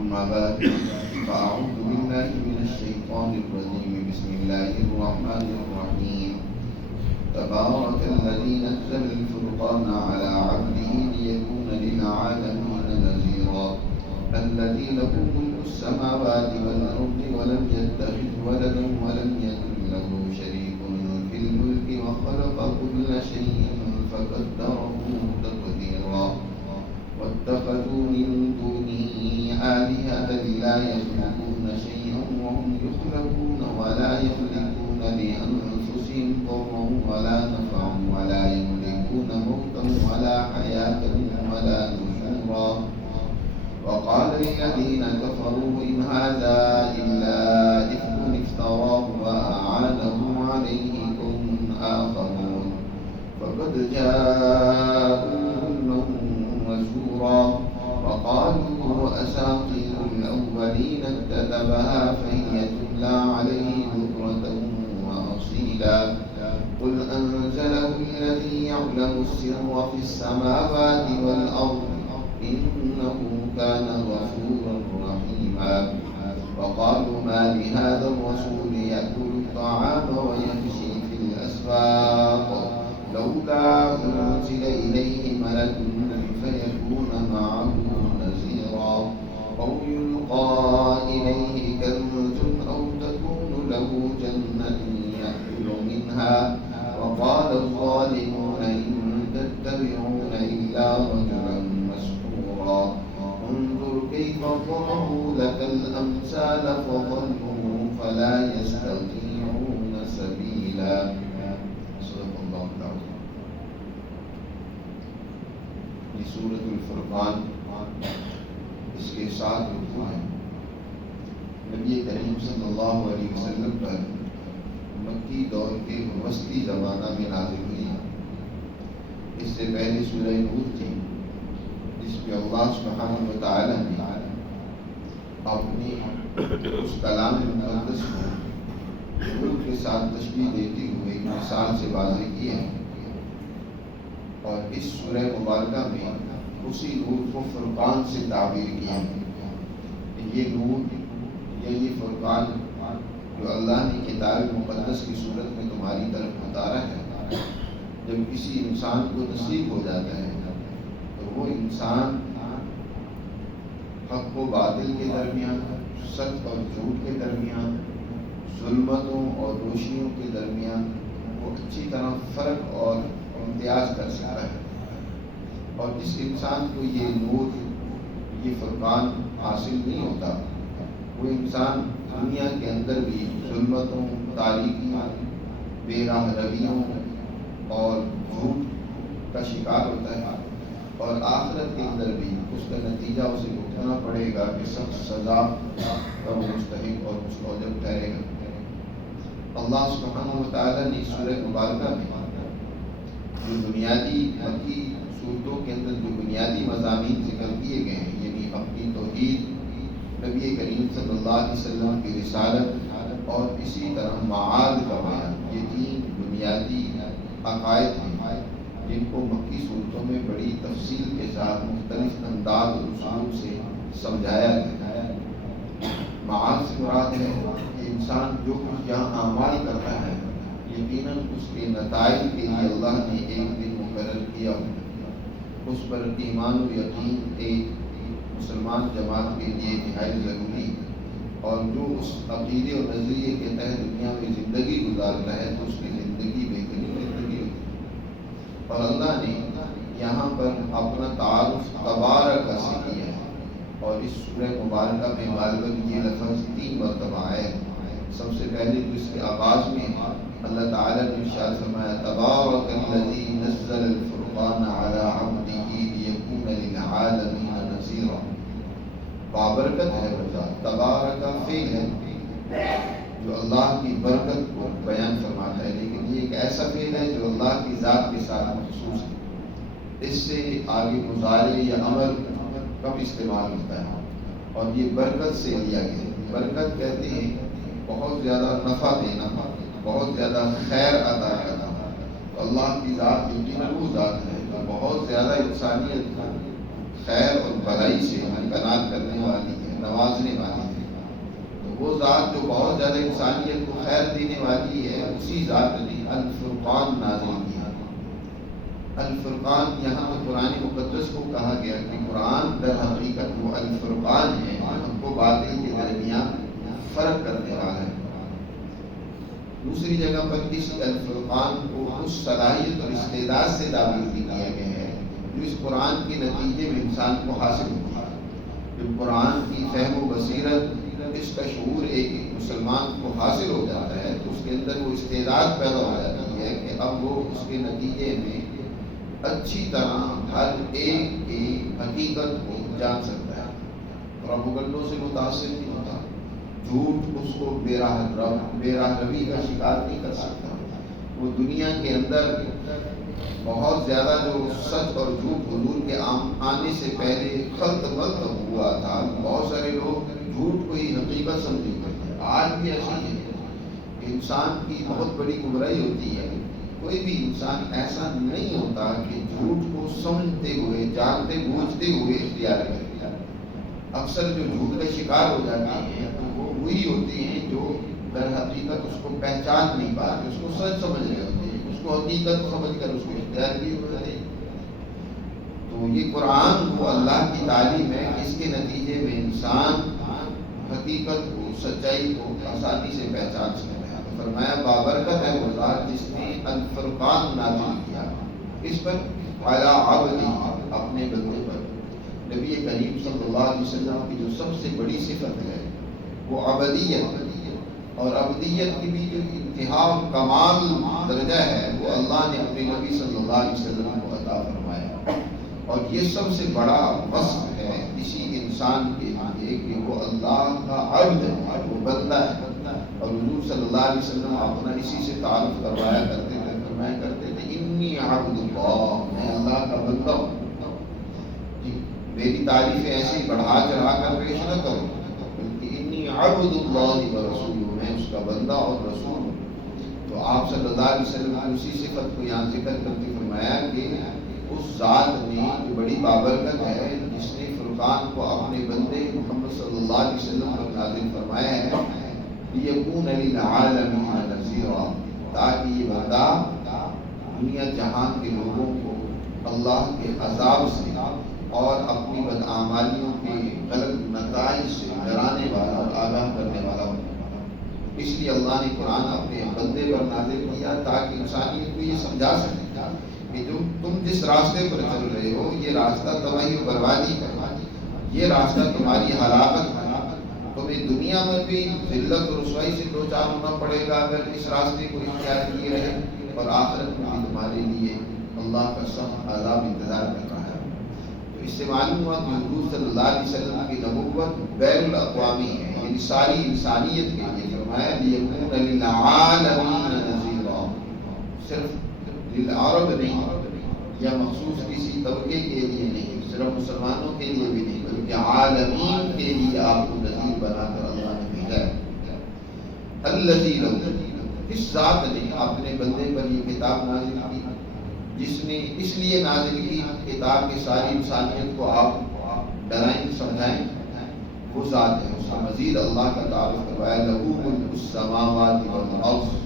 أما بعد فأعوذ بالله من الشيطان الرجيم بسم الله الرحمن الرحيم تبارك الذي نزل الفرقان على عبده ليكون للعالمين نذيرا الذي له ملك السماوات والأرض ولم يتخذ ولدا ولم يكن له شريك في الملك وخلق كل شيء فقدره تقديرا واتخذوا من دونه آلهة لا يخلقون شيئا وهم يخلقون ولا يملكون لأنفسهم ضرا ولا نفعا ولا يملكون موتا ولا حياة ولا نشورا وقال الذين كفروا إن هذا إلا إفك افتراه وأعانه عليه قوم آخرون فقد جاءوا ظلما وزورا وقالوا أساطير الأولين اكتتبها فهي تملى عليه بكرة وأصيلا قل أنزله الذي يعلم السر في السماوات والأرض إنه كان غفورا رحيما وقالوا ما لهذا الرسول يأكل الطعام ويمشي في الأسواق لولا أنزل إليه ملك فيكون معه نذيرا أو يلقى إليه كنز أو تكون له جنة يأكل منها وقال الظالمون إن تتبعون إلا رجلا مسحورا انظر كيف ضربوا لك الأمثال فضلوا فلا يستطيعون سبيلا. صدق اللہ العظیم. یہ سورۃ الفرقان، اس کے 7 رکوع ہیں. نبی کریم صلی اللہ علیہ وسلم پر مکی دور کے وسطی زمانہ میں نازل ہوئی. اس سے پہلے سورہ نور تھی، جس میں اللہ سبحانہ و تعالی نے اپنی اس کلام مقدس کو نور کے ساتھ تشبیہ دیتے ہوئے ایک مثال سے واضح کیا ہے، اور اس سورہ مبارکہ میں اسی نور کو فرقان سے تعبیر کیا ہے. یہ نور یا یہ فرقان جو اللہ نے کتاب مقدس کی صورت میں تمہاری طرف اتارا ہے، جب کسی انسان کو نصیب ہو جاتا ہے تو وہ انسان حق و باطل کے درمیان، سچ اور جھوٹ کے درمیان، ظلمتوں اور روشنیوں کے درمیان وہ اچھی طرح فرق اور امتیاز کر سکتا ہے. اور جس انسان کو یہ نور، یہ فرقان حاصل نہیں ہوتا، وہ انسان دنیا کے اندر بھی ظلمتوں، تاریکیوں، بے راہ رویوں اور جھوٹ کا شکار ہوتا ہے، اور آخرت کے اندر بھی اس کا نتیجہ اسے بھگتنا پڑے گا کہ سخت سزا کا مستحق اور مستوجب ٹھہرے گا. اللہ سبحانہ و تعالیٰ نے سورہ مبارکہ میں جو بنیادی مکی صورتوں کے اندر جو بنیادی مضامین ذکر کیے گئے ہیں، یعنی اپنی توحید، نبی کریم صلی اللہ علیہ وسلم کی رسالت اور اسی طرح معاد کا بیان، یہ 3 بنیادی عقائد ہیں جن کو مکی صورتوں میں بڑی تفصیل کے ساتھ مختلف انداز اور اسلوب سے سمجھایا گیا ہے. معاد سے مراد ہے کہ انسان جو کچھ یہاں اعمال کرتا ہے، یقیناً اس کے نتائج کے لیے اللہ نے ایک دن مقرر کیا. اس پر ایمان و یقین ایک مسلمان جماعت کے لیے نہایت ضروری، اور جو اس عقیدے اور نظریے کے تحت دنیا میں زندگی گزارتا ہے تو اس کی زندگی بہترین زندگی ہوتی ہے. اور اللہ نے یہاں پر اپنا تعارف تبارک سے کیا ہے، اور اس سورہ مبارکہ میں غالباً یہ لفظ 3 مرتبہ آئے. سب سے پہلے تو اس کے آغاز میں اللہ تعالیٰ نے ارشاد فرمایا تبارک الذی نزل الفرقان علی عبدہ لیکون للعالمین نذیرا. بابرکت ہے بتا، تبارک فعل ہے جو اللہ کی برکت کو بیان فرماتا ہے، لیکن یہ ایک ایسا فعل ہے جو اللہ کی ذات کے ساتھ مخصوص ہے. اس سے آگے مضارع یا امر کب استعمال ہوتا ہے، اور یہ برکت سے لیا گیا. برکت کہتے ہیں بہت زیادہ نفع دینا، بہت زیادہ خیر عطا کرنا. اللہ کی ذات یقیناً وہ ذات ہے جو بہت زیادہ انسانیت کو خیر اور بھلائی سے امکنات کرنے والی ہے، زیادہ انسانیت کو خیر دینے والی ہے، اسی ذات نے الفرقان نازل کیا۔ الفرقان یہاں پر قرآن مقدس کو کہا گیا کہ قرآن در حقیقت وہ الفرقان ہے، حق و باطل کے درمیان فرق کرنے والا ہے۔ دوسری جگہ پر کسی الفرقان کو اس صلاحیت اور استعداد سے تعبیر بھی کیا گیا ہے جو اس قرآن کے نتیجے میں انسان کو حاصل ہوتی ہے۔ جب قرآن کی فہم و بصیرت، اس کا شعور ایک مسلمان کو حاصل ہو جاتا ہے تو اس کے اندر وہ استعداد پیدا ہو جاتی ہے کہ اب وہ اس کے نتیجے میں اچھی طرح ہر ایک کی حقیقت کو جان سکتا ہے، پروپیگنڈوں سے متاثر نہیں ہوتا، جھوٹ اس کو بے راہ روی کا شکار نہیں کر سکتا۔ وہ دنیا کے اندر بہت زیادہ جو سچ اور جھوٹ حضور کے آنے سے پہلے خلط ملط ہوا تھا، بہت سارے لوگ جھوٹ کو ہی حقیقت سمجھے کرتے ہیں۔ آج بھی ایسی ہے کہ انسان کی بہت بڑی گمراہی ہوتی ہے، کوئی بھی انسان ایسا نہیں ہوتا کہ جھوٹ کو سمجھتے ہوئے، جانتے بوجھتے ہوئے اختیار کرے۔ اکثر جو جھوٹ کا شکار ہو جاتے ہیں تو وہ وہی ہوتے ہیں جو در حقیقت اس کو پہچان نہیں پاتے، اس کو سچ سمجھ رہے ہوتے ہیں، اس کو حقیقت سمجھ کر اس کو اختیار کیے ہوتے ہیں۔ تو یہ قرآن وہ اللہ کی تعلیم ہے، اس کے نتیجے میں انسان حقیقت کو، سچائی کو آسانی سے پہچان سکتا ہے۔ تو فرمایا بابرکت ہے وہ ذات جس نے الفرقان نازل کیا، اس پر علی عبدی، اپنے بندے پر۔ نبی کریم صلی اللہ علیہ وسلم کی جو سب سے بڑی صفت ہے وہ عبدیت، اور عبدیت کی بھی جو انتہا کمال درجہ ہے وہ اللہ نے اپنے نبی صلی اللہ علیہ وسلم کو عطا فرمایا، اور یہ سب سے بڑا وصف ہے کسی انسان کے لیے کہ وہ اللہ کا عبد ہے، وہ بندہ ہے۔ اور حضور صلی اللہ علیہ وسلم اپنا اسی سے تعارف کروایا کرتے تھے، فرمایا کرتے تھے انی عبد اللہ، میں اللہ کا بندہ ہوں۔ میری تعریفیں ایسے ہی بڑھا چڑھا کر پیش نہ کرو، بلکہ انی عبد اللہ و رسول، میں اس کا بندہ اور رسول ہوں۔ تو آپ صلی اللہ علیہ وسلم نے اسی صفت کو یہاں ذکر کرتے فرمایا کہ اس ذات نے جو بڑی بابرکت ہے جس نے فرقان کو اپنے بندے محمد صلی اللہ علیہ وسلم پر نازل فرمایا ہے، لیکون للعالمین نذیرا، تاکہ یہ بندہ دنیا جہان کے لوگوں کو اللہ کے عذاب سے اور اپنی بدعمالیوں کے غلط نتائج سے ڈرانے والا اور آگاہ کرنے والا ہو۔ اس لیے اللہ نے قرآن اپنے بندے پر نازل کیا تاکہ انسانیت کو یہ سمجھا سکے کہ جو تم جس راستے پر چل رہے ہو یہ راستہ تباہی و بربادی کا، یہ راستہ تمہاری ہلاکت ہے۔ تمہیں دنیا میں بھی ذلت اور رسوائی سے دو چار ہونا پڑے گا اگر اس راستے کو اختیار کیے رہے، اور آخرت میں بھی تمہارے لیے اللہ کا سخت عذاب انتظار کر رہا ہے۔ تو اس سے معلوم ہوا کہ حضور صلی اللہ علیہ وسلم کی نبوت بین الاقوامی ہے، یعنی ساری انسانیت کے لیے۔ فرمایا لیکون للعالمین نذیرا، صرف للعرب نہیں یا مخصوص کسی طبقے کے لیے نہیں، صرف مسلمانوں کے لیے بھی نہیں، بلکہ عالمین کے لیے آپ کو نذیر بنا کر اللہ نے بھیجا ہے۔ الذی لہ، اس ذات نے اپنے بندے پر یہ کتاب نازل کی، جس نے اس لیے نازل کی کتاب کی ساری انسانیت کو آپ ڈرائیں سمجھائیں، وہ ذات ہے۔ اس کا مزید اللہ کا تعارف کروایا، لہو ملک السماوات والارض،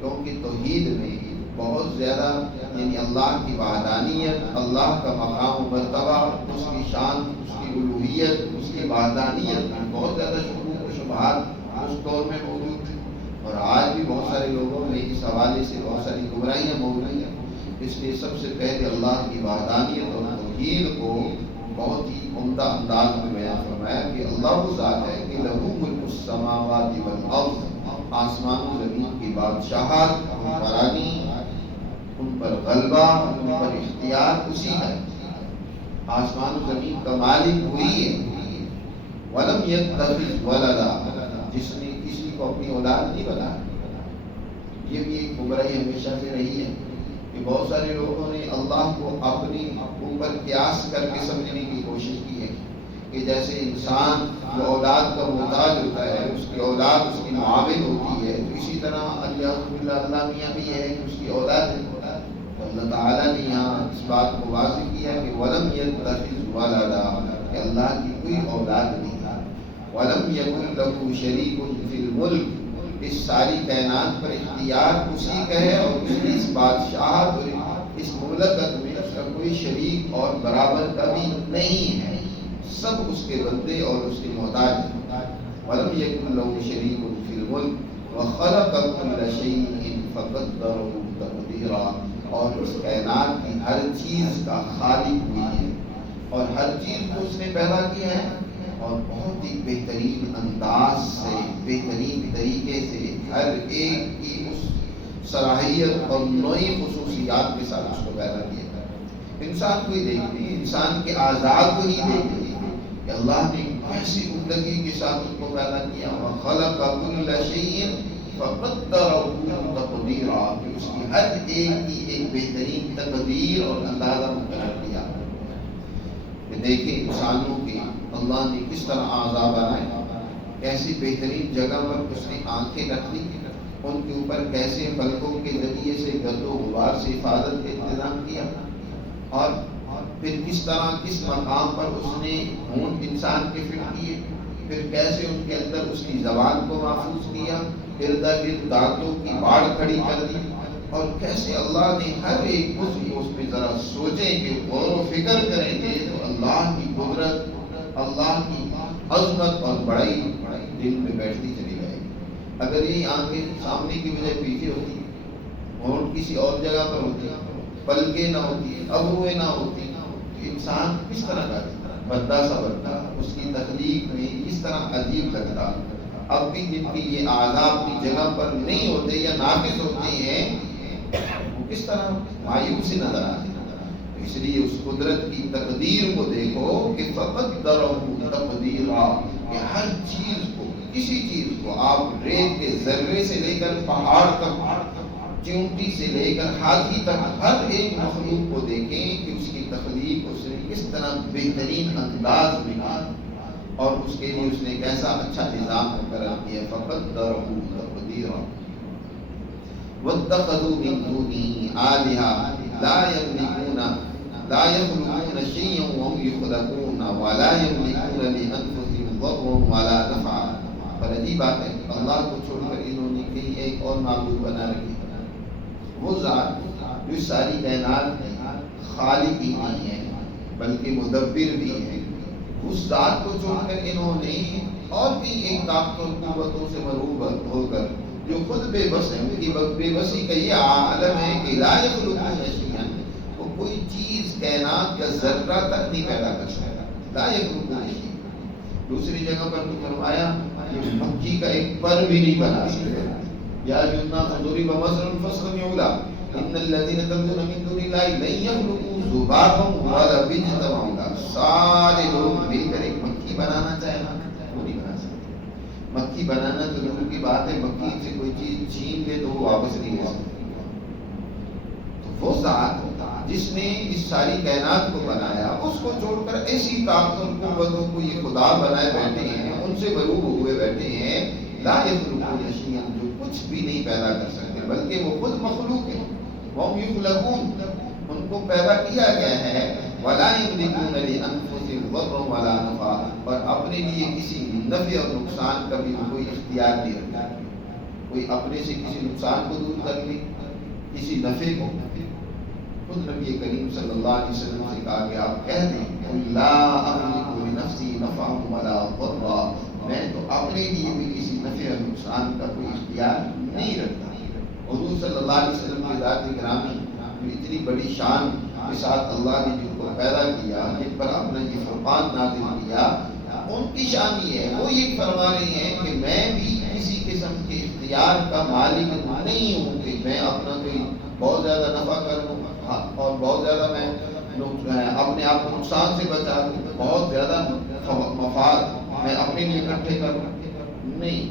کیونکہ توحید میں بہت زیادہ، یعنی اللہ کی وحدانیت، اللہ کا مقام و مرتبہ، اس کی شان، اس کی الوہیت، اس کی وحدانیت میں بہت زیادہ شکوک و شبہات اس دور میں موجود تھے، اور آج بھی بہت سارے لوگوں میں اس حوالے سے بہت ساری گمراہیاں موجود ہیں۔ اس لیے سب سے پہلے اللہ کی وحدانیت اور توحید کو بہت ہی عمدہ انداز میں بیان فرمایا کہ اللہ وہ ذات ہے کہ لہو ملک السماوات والارض، آسمان و زمین کی بادشاہت، حکمرانی، ان پر غلبہ، ان پر اختیار اسی ہے۔ آسمان و زمین کا مالک وہی ہے۔ ولم یتخذ ولدا، جس نے کسی کو اپنی اولاد نہیں بنایا۔ یہ بھی ایک گمراہی ہمیشہ سے رہی ہے کہ بہت سارے لوگوں نے اللہ کو اپنی اوپر قیاس کر کے سمجھنے کی کوشش کی ہے کہ جیسے انسان جو اولاد کا محتاج ہوتا ہے، اس کی اولاد اس کی معاون ہوتی ہے، تو اسی طرح اللہ میاں بھی ہے کہ اس کی اولاد ہے۔ تو اللہ تعالیٰ نے یہاں اس بات کو واضح کیا کہ ولم یتخذ ولدا، کہ اللہ کی کوئی اولاد نہیں ہے۔ وَلَمْ يَكُنْ لَهُ شَرِيكٌ فِي الْمُلْكِ، اس ساری کائنات پر اختیار اسی کا ہے اور اس کی اس بادشاہت اور اس مملکت میں اس کا کوئی شریک اور برابر کا بھی نہیں ہے، سب اس کے بندے اور اس کے محتاج ہیں۔ وَلَمْ يَكُنْ لَهُ شَرِيكٌ فِي الْمُلْكِ وَخَلَقَ كُلَّ شَيْءٍ فَقَدَّرَهُ تَقْدِيرًا، اور اس کائنات کی ہر چیز کا خالق بھی ہے اور ہر چیز کو اس نے پیدا کیا ہے اور بہت ہی بہترین انداز سے، بہترین طریقے سے ہر ایک کی اس صلاحیت اور نوعی خصوصیات کے ساتھ اس کو پیدا کیا ہے۔ انسان کو ہی دیکھ لیں، انسان کے اعضاء کو ہی دیکھ لیں کہ اللہ نے کیسی عمدگی کے ساتھ اس کو پیدا کیا، وَخَلَقَ كُلَّ شَيْءٍ فَقَدَّرَهُ تَقْدِيرًا، کہ اس کی ہر ایک کی ایک بہترین تقدیر اور اندازہ مقرر کیا۔ کہ دیکھیں انسانوں کے اللہ نے کس طرح اعضاء بنائے، کیسی بہترین جگہ پر اس نے آنکھیں رکھ لی، ان کے اوپر کیسے پلکوں کے ذریعے سے گرد و غبار سے حفاظت کا انتظام کیا، اور پھر کس طرح کس مقام پر اس نے ہونٹ انسان کے فٹ کیے، پھر کیسے ان کے اندر اس کی زبان کو محفوظ کیا، ارد گرد دانتوں کی باڑ کھڑی کر دی، اور کیسے اللہ نے ہر ایک اس میں ذرا سوچیں کہ غور و فکر کریں گے تو اللہ کی قدرت، اللہ کی عظمت اور بڑائی دل میں بیٹھتی چلی جائے گی۔ اگر یہ آنکھیں سامنے کی بجائے پیچھے ہوتی، ہونٹ کسی اور جگہ پر ہوتی، پلکیں نہ ہوتی، ابرویں نہ ہوتی، انسان کس طرح کا بندہ سا بنتا، اس کی تخلیق میں کس طرح عجیب لگتا۔ اب بھی جن کی یہ اعضاء اپنی جگہ پر نہیں ہوتے یا ناقص ہوتے ہیں، وہ کس طرح مایوسی نظر آتی۔ اس لیے اس قدرت کی تقدیر کو دیکھو کہ فَقَدَّرَهُ تَقْدِيرًا، کہ ہر چیز کو، کسی چیز کو آپ ریت کے ذرے سے لے کر پہاڑ تک، چونٹی سے لے کر ہاتھی تک، ہر ایک مخلوق کو دیکھیں کہ اس کی تخلیق اس نے کس طرح بہترین انداز میں کی اور اس کے لیے اس نے کیسا اچھا نظام مقرر کیا۔ فَقَدَّرَهُ تَقْدِيرًا وَاتَّخَذُوا مِن دُونِهِ آلِهَةً لَا يَخْلُقُونَ شَيْئًا وَهُمْ يُخْلَقُونَ وَلَا يَمْلِكُونَ لِأَنفُسِهِمْ ضَرًّا وَلَا نَفْعًا۔ پر عجیب بات ہے، اللہ کو چھوڑ کر انہوں نے کہیں ایک اور معبود بنا رکھی، وہ ذات جو ساری کائنات میں خالق ہی نہیں ہے بلکہ مدبر بھی ہے، اس ذات کو چھوڑ کر انہوں نے اور بھی ایک طاقت اور قوتوں سے مرعوب ہو کر جو خود بے بس ہے، ان کی بے بسی کا یہ عالم ہے کہ لا یخلقون شیئا، وہ کوئی چیز کائنات کا ذرہ تک نہیں پیدا کر سکتا، لا یخلقون شیئا۔ دوسری جگہ پر تو فرمایا یہ مکھی کا ایک پر بھی نہیں بنا سکتے۔ یا جنہ ضروری بمثل فاستمعوا له ان الذين تدعون من دون الله لن يخلقوا ذبابا ولا اجتمعوا له۔ سارے لوگ مل کر ایک مکھی بنانا چاہیں وہ نہیں بنا سکتے۔ مکھی بنانا تو دور کی بات ہے، مکھی سے کوئی چیز چھین لے تو وہ واپس نہیں لے سکتے۔ تو وہ ذات جس نے اس ساری کائنات کو بنایا، اس کو چھوڑ کر ایسی طاقت اور قوتوں کو یہ خدا بنائے بیٹھے ہیں، ان سے مرعوب ہوئے بیٹھے ہیں، لا یخلقون شیئا، جو کچھ بھی نہیں پیدا کر سکتے بلکہ وہ خود مخلوق ہیں، وَهُمْ يُخْلَقُونَ، ان کو پیدا کیا گیا ہے، وَلَا يَمْلِكُونَ لِأَنفُسِهِمْ ضَرًّا وَلَا نَفْعًا، اور اپنے لیے کسی نفع اور نقصان کا بھی کوئی اختیار نہیں رکھتا، کوئی اپنے سے کسی نقصان کو دور کر لے، کسی نفع کو۔ خود نبی کریم صلی اللہ علیہ وسلم سے کہا کہ آپ کہہ دیں قُلْ لَا أَمْلِكُ لِنَفْسِي نَفْعًا وَلَا ضَرًّا، میں تو اپنے لیے بھی کسی نفع اور نقصان کا کوئی اختیار نہیں رکھتا۔ حضور صلی اللہ علیہ وسلم کی ذات گرامی، اتنی بڑی شان کے ساتھ اللہ نے جن کو پیدا کیا، جن پر اپنا یہ فرقان نازل کیا، ان کی شان یہ ہے، وہ یہ فرما رہی ہیں کہ میں بھی کسی قسم کے اختیار کا مالک نہیں ہوں کہ میں اپنا کوئی بہت زیادہ نفع کروں اور بہت زیادہ میں اپنے آپ کو نقصان سے بچا دوں، بہت زیادہ مفاد میں اپنے لیے اکٹھے کروں، نہیں۔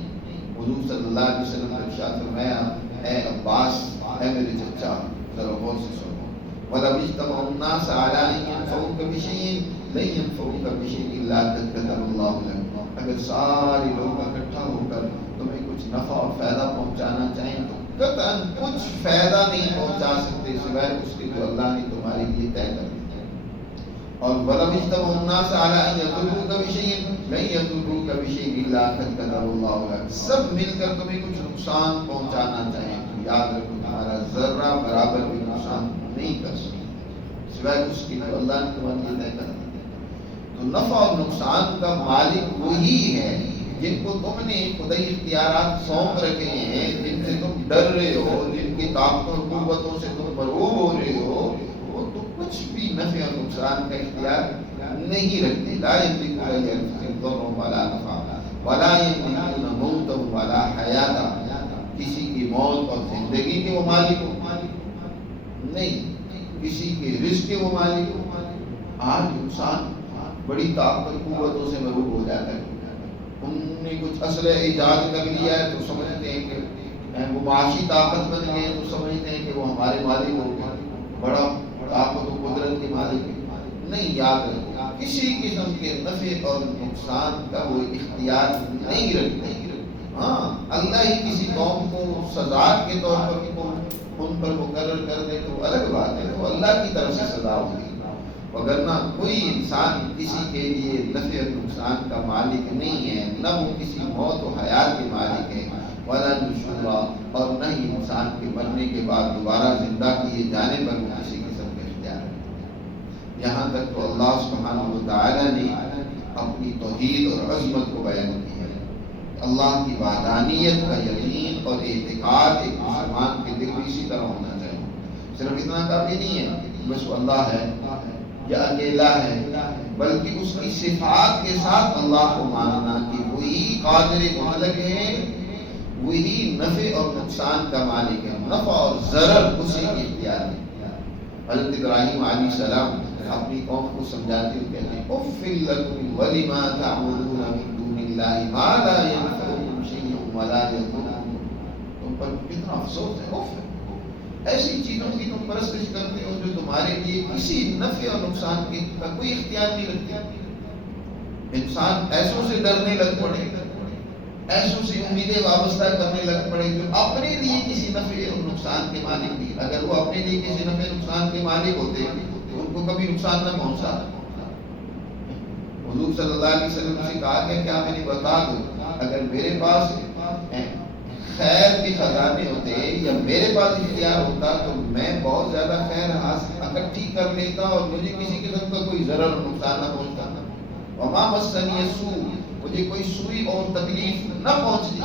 حضور صلی اللہ علیہ وسلم نے ارشاد فرمایا، اے عباس، اے میرے چچا، ذرا غور سے سنو، وَلَوِ اجْتَمَعُ النَّاسُ عَلَىٰ أَن يَنفَعُوكَ بِشَيْءٍ لَّن يَنفَعُوكَ بِشَيْءٍ إِلَّا قَدْ كَتَبَهُ اللَّهُ لَكَ، اگر سارے لوگ اکٹھا ہو کر تمہیں کچھ نفع اور فائدہ پہنچانا چاہیں تو قطعاً کچھ فائدہ نہیں پہنچا سکتے سوائے اس کے جو اللہ نے تمہارے لیے طے کر دیا۔ اور وَلَوِ اجْتَمَعُوا النَّاسُ عَلَىٰ أَن يَضُرُّوكَ بِشَيْءٍ لَّن يَضُرُّوكَ بِشَيْءٍ إِلَّا قَدْ كَتَبَهُ اللَّهُ لَكَ. سب مل کر تمہیں کچھ نقصان پہنچانا چاہیں تو یاد رکھو تمہارا ذرہ برابر بھی نقصان نہیں کر سکتے سوائے اس کے جو اللہ نے تمہارے لیے طے کر دیا. تو نفع اور نقصان کا مالک وہی ہے جن کو تم نے خدائی اختیارات سونپ رکھے ہیں، جن سے تم ڈر رہے ہو، جن کی طاقتوں اور قوتوں سے تم مرعوب ہو رہے ہو، وہ تو کچھ بھی نفع اور نقصان کا اختیار نہیں رکھتے. لا یملکون لانفسہم ضرا ولا نفعا ولا یملکون موتا ولا حیاتا. کسی کی موت اور زندگی کے وہ مالک نہیں، کسی کے رزق کے وہ مالک. آج انسان بڑی طاقت قوتوں سے مرعوب ہو جاتا ہے، ان نے کچھ اسلحہ ایجاد کر لیا ہے تو سمجھتے ہیں کہ وہ معاشی طاقت بن گئے تو سمجھتے ہیں کہ وہ ہمارے مالک ہو گئے، بڑا طاقت و قدرت کے مالک ہیں. نہیں، یاد رکھو کسی قسم کے نفع اور نقصان کا وہ اختیار نہیں رکھتے. ہاں، اللہ ہی کسی قوم کو سزا کے طور پر ان پر مقرر کر دے تو الگ بات ہے، تو اللہ کی طرف سے سزا ہوگی. وگرنہ کوئی انسان کسی کے لیے نفع اور نقصان کا مالک نہیں ہے، نہ وہ کسی موت و حیات کے مالک ہے، ولا نشورا، اور نہ ہی انسان کے مرنے کے بعد دوبارہ زندہ کیے جانے پر وہ کسی قسم کا اختیار ہے. یہاں تک تو اللہ سبحانہ و تعالی نے اپنی توحید اور عظمت کو بیان کیا ہے. اللہ کی وحدانیت کا یقین اور اعتقاد ایک مسلمان کے دل میں اسی طرح ہونا چاہیے. صرف اتنا کافی نہیں ہے بس وہ اللہ ہے یا اکیلا ہے، بلکہ اس کی صفات کے ساتھ اللہ کو ماننا کہ وہی قادر مطلق ہے، وہی نفع اور نقصان کا مالک ہے. نفع اور ضرر اسی کے اختیار میں. حضرت ابراہیم علیہ السلام اپنی قوم کو سمجھاتے ہوئے کہتے ہیں اف لکم ولما تعبدون من دون اللہ ما لا ينفعکم شیئا ولا یضرکم. تم پر کتنا افسوس ہے، اف ایسی چیزوں کی تم پرستش کرتے ہو جو تمہارے لیے کسی نفع اور نقصان کا کوئی اختیار نہیں رکھتے. انسان ایسوں سے ڈرنے لگ پڑے، ایسوں سے امیدیں وابستہ کرنے لگ پڑے جو اپنے لیے کسی نفع اور نقصان کے مالک نہیں. اگر وہ اپنے لیے کسی نفع نقصان کے مالک ہوتے تو ان کو کبھی نقصان نہ پہنچا. حضور صلی اللہ علیہ وسلم سے کہا گیا کیا میں نے بتا دوں اگر میرے پاس خیر کے خزانے ہوتے یا میرے پاس اختیار ہوتا تو میں بہت زیادہ خیر اکٹھی کر لیتا اور مجھے کسی قسم کا کوئی ضرر اور نقصان نہ پہنچتا. وما مسنی السوء، مجھے کوئی سوئی اور تکلیف نہ پہنچتی،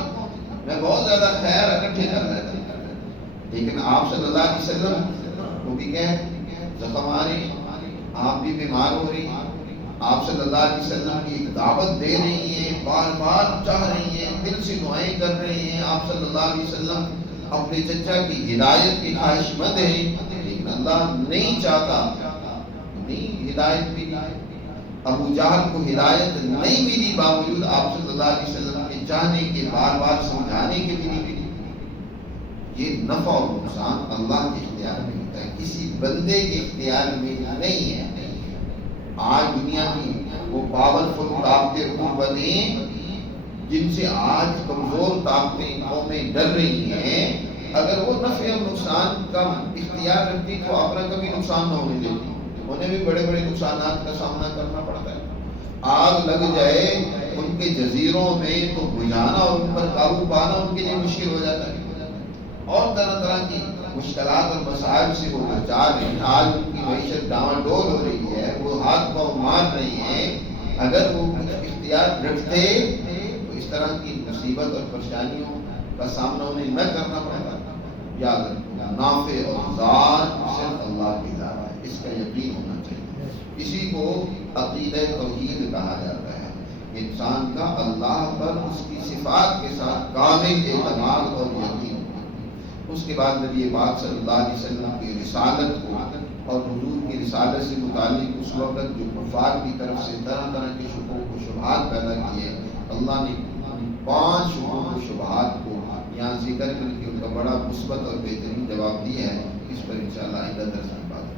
میں بہت زیادہ خیر اکٹھے کر لیتا. لیکن آپ صلی اللہ علیہ وسلم کو بھی زخم آ رہی، آپ بھی بیمار ہو رہی، آپ صلی اللہ علیہ وسلم کی ایک دعوت دے رہی ہیں، بار بار چاہ رہی ہیں، دل سے دعائیں کر رہی ہیں. آپ صلی اللہ علیہ وسلم اپنے چچا کی ہدایت کی خواہش مند ہیں، لیکن اللہ نہیں چاہتا، نہیں ہدایت ملی. ابو جہل کو ہدایت نہیں ملی، باوجود آپ صلی اللہ علیہ وسلم کے چاہنے کے، بار بار سمجھانے کے بھی نہیں ملی. یہ نفع اور نقصان اللہ کے اختیار میں ہوتا ہے، کسی بندے کے اختیار میں نہیں ہے. آج دنیا کی وہ پاورفل طاقتیں قوتیں جن سے آج کمزور طاقتیں قومیں ڈر رہی ہیں، اگر وہ نفع اور نقصان کا اختیار رکھتی تو اپنا کبھی نقصان نہ ہونے دیتی. انہیں بھی بڑے بڑے نقصانات کا سامنا کرنا پڑتا ہے. آگ لگ جائے ان کے جزیروں میں تو بجھانا اور ان پر قابو پانا ان کے لیے مشکل ہو جاتا ہے، اور طرح طرح کی مشکلات اور مسائل سے وہ لاچار ہیں. آج ان کی معیشت ڈاواں ڈول ہو رہی ہے، وہ ہاتھ پاؤں مار رہی ہیں. اگر وہ اختیار رکھتے تو اس طرح کی مصیبت اور پریشانیوں کا سامنا انہیں نہ کرنا پڑتا. یاد رکھنا نافع اور ضار صرف اللہ کی ذات ہے، اس کا یقین ہونا چاہیے. اسی کو عقیدہ توحید کہا جاتا ہے. انسان کا اللہ پر اس کی صفات کے ساتھ کامل اعتماد اور یقین. اس کے بعد نبی پاک صلی اللہ علیہ وسلم کی رسالت کو اور حضور کی رسالت سے متعلق اس وقت جو کفار کی طرف سے طرح طرح کے شکوک و شبہات پیدا کیے، اللہ نے 5 شکوک و شبہات کو یہاں ذکر کر کے ان کا بڑا مثبت اور بہترین جواب دیا ہے. اس پر انشاءاللہ آئندہ درس میں بات